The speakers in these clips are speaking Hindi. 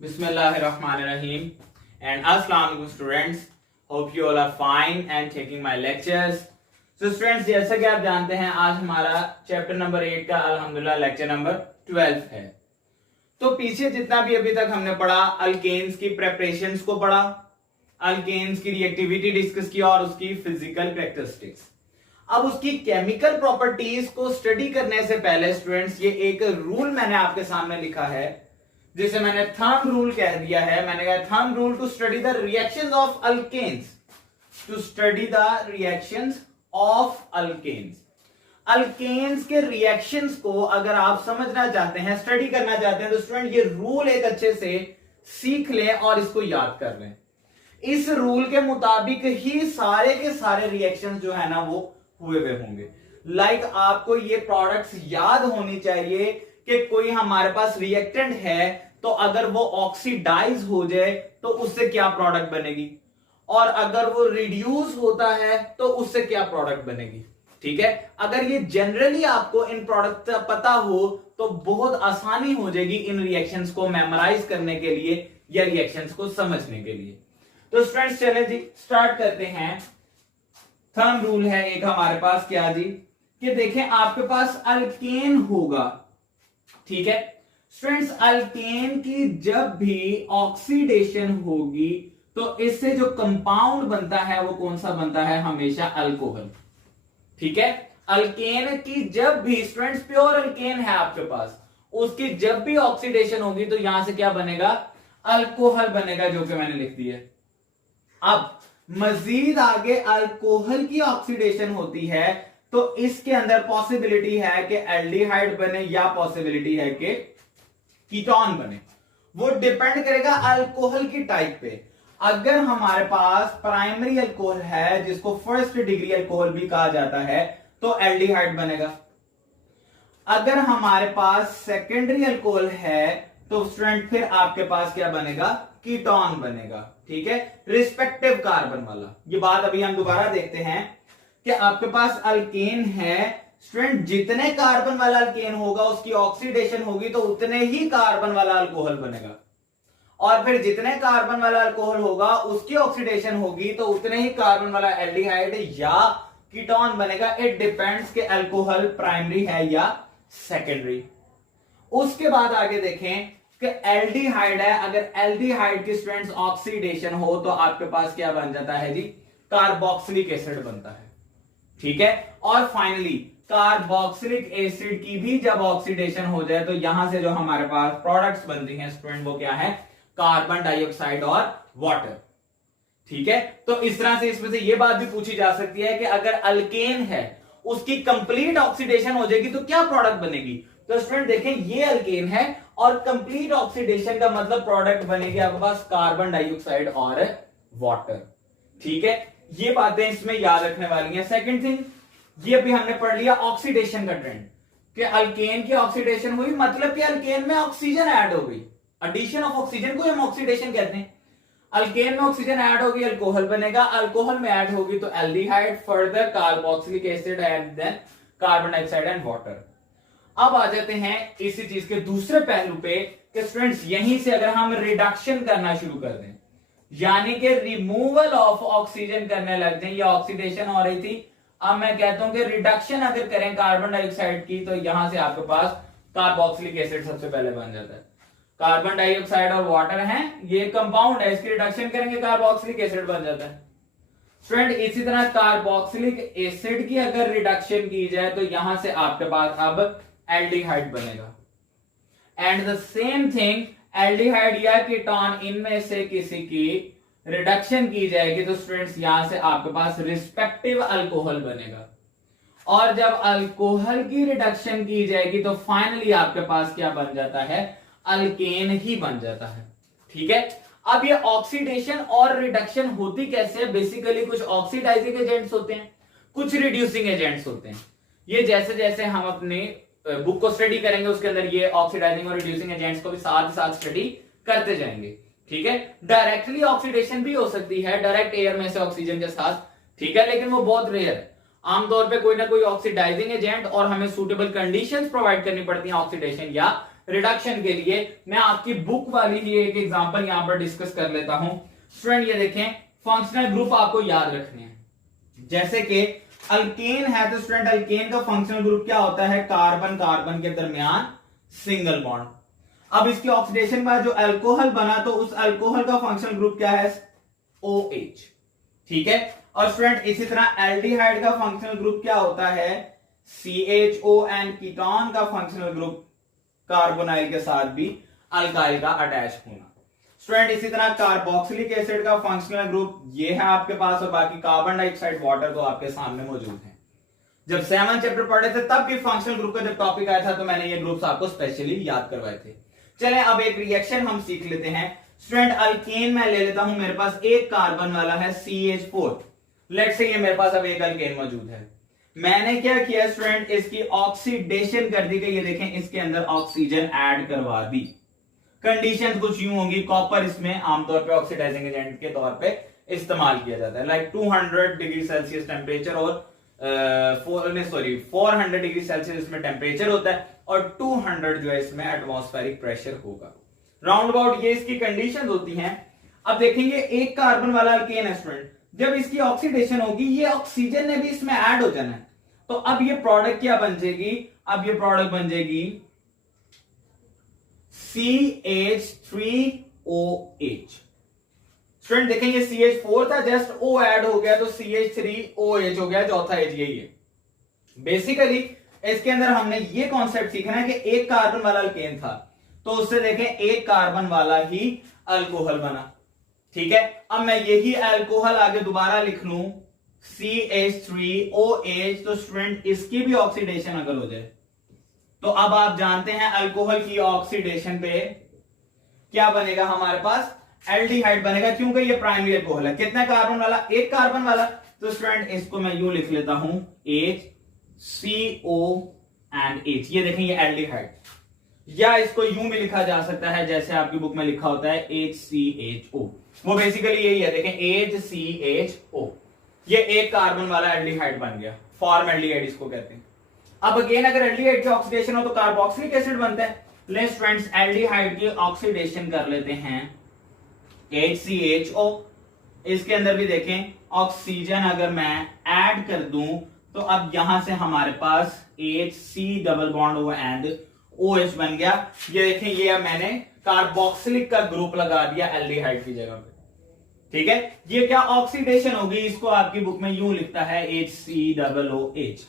Bismillahirrahmanirrahim and Assalamu alaikum students. Hope you all are fine and taking my lectures. So students, जैसा कि आप जानते हैं आज हमारा चैप्टर नंबर 8 का अल्हम्दुलिल्लाह लेक्चर नंबर 12 है। तो पीछे जितना भी अभी तक हमने पढ़ा, अल्केन्स की प्रेपरेशंस को पढ़ा, अल्केन्स की रिएक्टिविटी डिस्कस किया और उसकी फिजिकल कैरेक्टरिस्टिक्स। अब उसकी केमिकल प्रॉपर्टीज को स्टडी करने से पहले स्टूडेंट्स ये एक रूल मैंने आपके सामने लिखा है जिसे मैंने थंब रूल कह दिया है। मैंने कहा thumb rule to study the reactions of alkanes, to study the reactions of alkanes. Alkanes के रिएक्शंस को अगर आप समझना चाहते हैं, स्टडी करना चाहते हैं तो स्टूडेंट ये रूल एक अच्छे से सीख लें और इसको याद कर लें। इस रूल के मुताबिक ही सारे के सारे रिएक्शंस जो है ना वो हुए हुए होंगे। लाइक आपको ये प्रोडक्ट्स याद होनी चाहिए कि कोई हमारे पास रिएक्टेंट है तो अगर वो ऑक्सीडाइज हो जाए तो उससे क्या प्रोडक्ट बनेगी, और अगर वो रिड्यूस होता है तो उससे क्या प्रोडक्ट बनेगी। ठीक है, अगर ये जनरली आपको इन प्रोडक्ट का पता हो तो बहुत आसानी हो जाएगी इन रिएक्शंस को मेमोराइज करने के लिए या रिएक्शंस को समझने के लिए। तो स्टूडेंट्स चले जी स्टार्ट करते हैं। थंब रूल है एक हमारे पास क्या जी, कि देखें आपके पास अल्केन होगा। ठीक है स्टूडेंट्स, अल्केन की जब भी ऑक्सीडेशन होगी तो इससे जो कंपाउंड बनता है वो कौन सा बनता है, हमेशा अल्कोहल। ठीक है, अल्केन की जब भी स्टूडेंट्स प्योर अल्केन है आपके पास, उसकी जब भी ऑक्सीडेशन होगी तो यहां से क्या बनेगा, अल्कोहल बनेगा, जो कि मैंने लिख दिया। अब मजीद आगे अल्कोहल की ऑक्सीडेशन होती है तो इसके अंदर पॉसिबिलिटी है कि एल्डिहाइड बने या पॉसिबिलिटी है कि कीटोन बने। वो डिपेंड करेगा अल्कोहल की टाइप पे। अगर हमारे पास प्राइमरी अल्कोहल है जिसको फर्स्ट डिग्री अल्कोहल भी कहा जाता है तो एल्डिहाइड बनेगा। अगर हमारे पास सेकेंडरी अल्कोहल है तो स्टूडेंट फिर आपके पास क्या बनेगा, कीटोन बनेगा। ठीक है, रिस्पेक्टिव कार्बन वाला। ये बात अभी हम दोबारा देखते हैं कि आपके पास अल्केन है स्टूडेंट, जितने कार्बन वाला अल्केन होगा उसकी ऑक्सीडेशन होगी तो उतने ही कार्बन वाला अल्कोहल बनेगा, और फिर जितने कार्बन वाला अल्कोहल होगा उसकी ऑक्सीडेशन होगी तो उतने ही कार्बन वाला एल्डिहाइड या कीटोन बनेगा। इट डिपेंड्स कि अल्कोहल प्राइमरी है या सेकेंडरी। उसके बाद आगे देखें कि एल्डिहाइड है, अगर एल्डिहाइड की स्टूडेंट्स ऑक्सीडेशन हो तो आपके पास क्या बन जाता है जी, कार्बोक्सिलिक एसिड बनता है। ठीक है, और फाइनली कार्बोक्सिलिक एसिड की भी जब ऑक्सीडेशन हो जाए तो यहां से जो हमारे पास प्रोडक्ट्स बनती हैं स्टूडेंट वो क्या है, कार्बन डाइऑक्साइड और वाटर। ठीक है, तो इस तरह से इसमें से ये बात भी पूछी जा सकती है कि अगर अल्केन है उसकी कंप्लीट ऑक्सीडेशन हो जाएगी तो क्या प्रोडक्ट बनेगी। तो स्टूडेंट देखें ये अल्केन है और कंप्लीट ऑक्सीडेशन का मतलब प्रोडक्ट बनेगी आपके पास कार्बन डाइऑक्साइड और वाटर। ठीक है, ये बातें इसमें याद रखने वाली हैं। सेकंड थिंग, ये अभी हमने पढ़ लिया ऑक्सीडेशन का ट्रेंड कि अल्केन की ऑक्सीडेशन हुई मतलब कि अल्केन में ऑक्सीजन ऐड हो गई। एडिशन ऑफ ऑक्सीजन को हम ऑक्सीडेशन कहते हैं। अल्केन में ऑक्सीजन ऐड होगी, अल्कोहल बनेगा, अल्कोहल में ऐड होगी तो aldehyde, further carboxylic acid and then carbon dioxide and water. अब आ जाते हैं इसी चीज के दूसरे पहलू पे कि स्टूडेंट्स यहीं से अगर हम रिडक्शन करना शुरू कर दें, यानी कि रिमूवल ऑफ ऑक्सीजन करने लग जाए, या ऑक्सीडेशन हो रही थी, अब मैं कहता हूं कि रिडक्शन अगर करें कार्बन डाइऑक्साइड की तो यहां से आपके पास कार्बोक्सिलिक एसिड सबसे पहले बन जाता है। कार्बन डाइऑक्साइड और वाटर हैं, ये कंपाउंड है, इसकी रिडक्शन करेंगे कार्बोक्सिलिक एसिड बन जाता है। स्टूडेंट इसी तरह कार्बोक्सिलिक एसिड की अगर रिडक्शन की जाए तो यहां से आपके पास अब एल्डिहाइड बनेगा। And the same thing, aldehyde या कीटोन इनमें से किसी की रिडक्शन की जाएगी तो स्टूडेंट्स यहां से आपके पास रिस्पेक्टिव अल्कोहल बनेगा, और जब अल्कोहल की रिडक्शन की जाएगी तो फाइनली आपके पास क्या बन जाता है, अल्केन ही बन जाता है। ठीक है, अब ये ऑक्सीडेशन और रिडक्शन होती कैसे है, बेसिकली कुछ ऑक्सीडाइजिंग एजेंट्स होते हैं, कुछ रिड्यूसिंग एजेंट्स होते हैं। ये जैसे जैसे हम अपने बुक को स्टडी करेंगे उसके अंदर ये ऑक्सीडाइजिंग और रिड्यूसिंग एजेंट्स को भी साथ साथ स्टडी करते जाएंगे। ठीक है, डायरेक्टली ऑक्सीडेशन भी हो सकती है डायरेक्ट एयर में से ऑक्सीजन के साथ, ठीक है, लेकिन वो बहुत रेयर है। आमतौर पे कोई ना कोई ऑक्सीडाइजिंग एजेंट और हमें सूटेबल कंडीशंस प्रोवाइड करनी पड़ती हैं ऑक्सीडेशन या रिडक्शन के लिए मैं आपकी बुक वाली ही एक एग्जांपल यहां पर डिस्कस कर लेता हूं। स्टूडेंट ये देखें, फंक्शनल ग्रुप आपको याद रखने हैं। जैसे कि अल्केन है तो स्टूडेंट अल्केन का फंक्शनल ग्रुप क्या होता है, कार्बन कार्बन के दरमियान सिंगल बॉन्ड। अब इसकी ऑक्सीडेशन बाद जो अल्कोहल बना तो उस अल्कोहल का फंक्शनल ग्रुप क्या है, OH। ठीक है। और स्टूडेंट इसी तरह एल्डिहाइड का फंक्शनल ग्रुप क्या होता है, CHO एंड कीटोन का फंक्शनल ग्रुप कार्बोनाइल के साथ भी अल्काइल का अटैच होना। स्टूडेंट इसी तरह कार्बोक्सिलिक एसिड का फंक्शनल ग्रुप ये है आपके पास, और बाकी कार्बन डाइऑक्साइड वाटर तो आपके सामने मौजूद है। जब 7 चैप्टर पढ़े थे तब भी फंक्शनल ग्रुप का जब टॉपिक आया था तो मैंने ये ग्रुप्स आपको स्पेशली याद करवाए थे। चलें अब एक रिएक्शन हम सीख लेते हैं। स्टूडेंट अल्केन मैं ले लेता हूं, मेरे पास एक कार्बन वाला है CH4। लेट्स से ये मेरे पास अब एक अल्केन मौजूद है। मैंने क्या किया स्टूडेंट, इसकी ऑक्सीडेशन कर दी गई। ये देखें इसके अंदर ऑक्सीजन ऐड करवा दी। कंडीशन कुछ यूं होंगी, कॉपर इसमें आमतौर पे ऑक्सीडाइजिंग एजेंट के तौर पे इस्तेमाल किया जाता है। लाइक 200 डिग्री सेल्सियस टेम्परेचर और 400 डिग्री सेल्सियस इसमें टेम्परेचर होता है और 200 जो है इसमें एटमॉस्फेरिक प्रेशर होगा। राउंड अबाउट ये इसकी कंडीशन होती हैं। अब देखेंगे एक कार्बन वाला अल्केन है स्टूडेंट, जब इसकी ऑक्सीडेशन होगी ये ऑक्सीजन ने भी इसमें ऐड हो जाना है। तो अब ये प्रोडक्ट क्या बन जाएगी, अब ये प्रोडक्ट बन जाएगी CH3OH। स्टूडेंट देखेंगे CH4 था, जस्ट O ऐड हो गया तो CH3OH हो गया, चौथा H यही है। बेसिकली इसके अंदर हमने ये कॉन्सेप्ट सीखना है कि एक कार्बन वाला अल्केन था तो उससे देखें एक कार्बन वाला ही अल्कोहल बना। ठीक है। अब मैं यही अल्कोहल आगे दोबारा लिख लूं CH3OH, तो स्टूडेंट इसकी भी ऑक्सीडेशन अगर हो जाए तो अब आप जानते हैं अल्कोहल की ऑक्सीडेशन पे क्या बनेगा, हमारे पास एल्डिहाइड बनेगा, क्योंकि ये प्राइमरी अल्कोहल है। कितना कार्बन वाला, एक कार्बन वाला। तो स्टूडेंट इसको मैं यूं लिख लेता हूं HCO एंड H। ये देखें ये एल्डिहाइड, या इसको यूं भी लिखा जा सकता है जैसे आपकी बुक में लिखा होता है HCHO। वो बेसिकली यही है, देखें HCHO। ये एक कार्बन वाला एल्डिहाइड बन गया, फॉर्म एल्डिहाइड इसको कहते हैं। अब अगेन अगर एल्डिहाइड की ऑक्सीडेशन हो तो कार्बोक्सिलिक एसिड बनता है। लेट्स फ्रेंड्स एल्डिहाइड की ऑक्सीडेशन कर लेते हैं HCHO। इसके अंदर भी देखें ऑक्सीजन अगर मैं ऐड कर दूं तो अब यहां से हमारे पास HC double bond O and OH बन गया। ये देखें ये अब मैंने कार्बोक्सिलिक का ग्रुप लगा दिया एल्डिहाइड की जगह पे। ठीक है। ये क्या ऑक्सीडेशन होगी, इसको आपकी बुक में यूं लिखता है HCOOH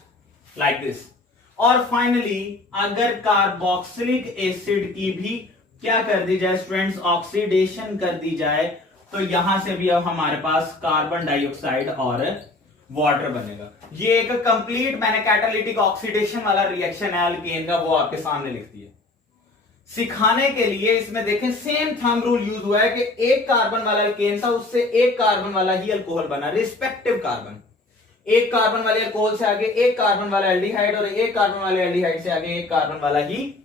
लाइक दिस। और फाइनली अगर कार्बोक्सिलिक एसिड की भी क्या कर दी जाए स्टूडेंट्स, ऑक्सीडेशन कर दी जाए तो यहां से भी अब हमारे पास कार्बन डाइऑक्साइड और वाटर बनेगा। ये एक कंप्लीट मैंने कैटालिटिक ऑक्सीडेशन वाला रिएक्शन है अल्केन का, वो आपके सामने लिख दिया सिखाने के लिए। इसमें देखें सेम थंब रूल यूज हुआ है कि एक कार्बन वाला अल्केन था, उससे एक कार्बन वाला ही अल्कोहल बना, रिस्पेक्टिव कार्बन। एक कार्बन वाले अल्कोहल से आगे एक कार्बन वाला एल्डिहाइड और एक कार्बन वाले एल्डिहाइड से आगे एक कार्बन वाला ही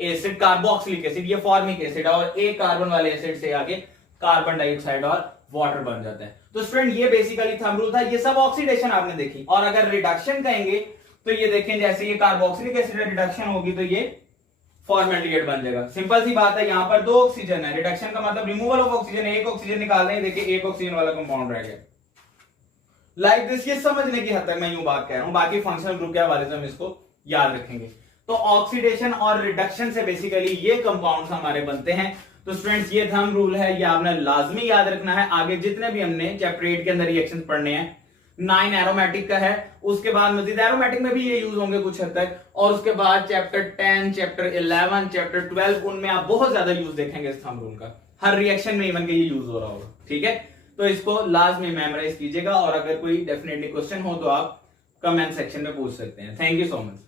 एसिड कार्बोक्सिलिक एसिड, ये फॉर्मिक एसिड है, और एक कार्बन वाले एसिड से आगे कार्बन डाइऑक्साइड और वाटर बन जाता है। तो स्टूडेंट ये बेसिकली थंब रूल था। ये सब ऑक्सीडेशन आपने देखी। और अगर रिडक्शन कहेंगे तो ये देखें जैसे ये कार्बोक्सिलिक एसिड रिडक्शन होगी तो ये फॉर्मेल्डिहाइड बन जाएगा। सिंपल सी बात है, यहां पर 2 ऑक्सीजन है, रिडक्शन का मतलब रिमूवल ऑफ ऑक्सीजन, एक ऑक्सीजन निकाल दें, देखिए एक ऑक्सीजन वाला कंपाउंड रह गया लाइक दिस। ये समझने की हद तक मैं यूं बात कह रहा हूं, बाकी फंक्शनल ग्रुप के हवाले से हम इसको याद रखेंगे। तो ऑक्सीडेशन और रिडक्शन से बेसिकली ये कंपाउंड्स हमारे बनते हैं। तो स्टूडेंट्स ये थंब रूल है, ये आपने लाजमी याद रखना है। आगे जितने भी हमने चैप्टर 8 के अंदर रिएक्शंस पढ़ने हैं, 9 एरोमेटिक का है, उसके बाद मजीद एरोमेटिक में भी ये यूज होंगे कुछ हद तक, और उसके बाद चैप्टर 10, चैप्टर 11, चैप्टर 12 उनमें आप बहुत ज्यादा यूज देखेंगे इस थंब रूल का। हर रिएक्शन में इवन के ये यूज हो रहा होगा। ठीक है। तो इसको लाजमी मेमोराइज कीजिएगा, और अगर कोई डेफिनेटली क्वेश्चन हो तो आप कमेंट सेक्शन में पूछ सकते हैं। Thank you so much.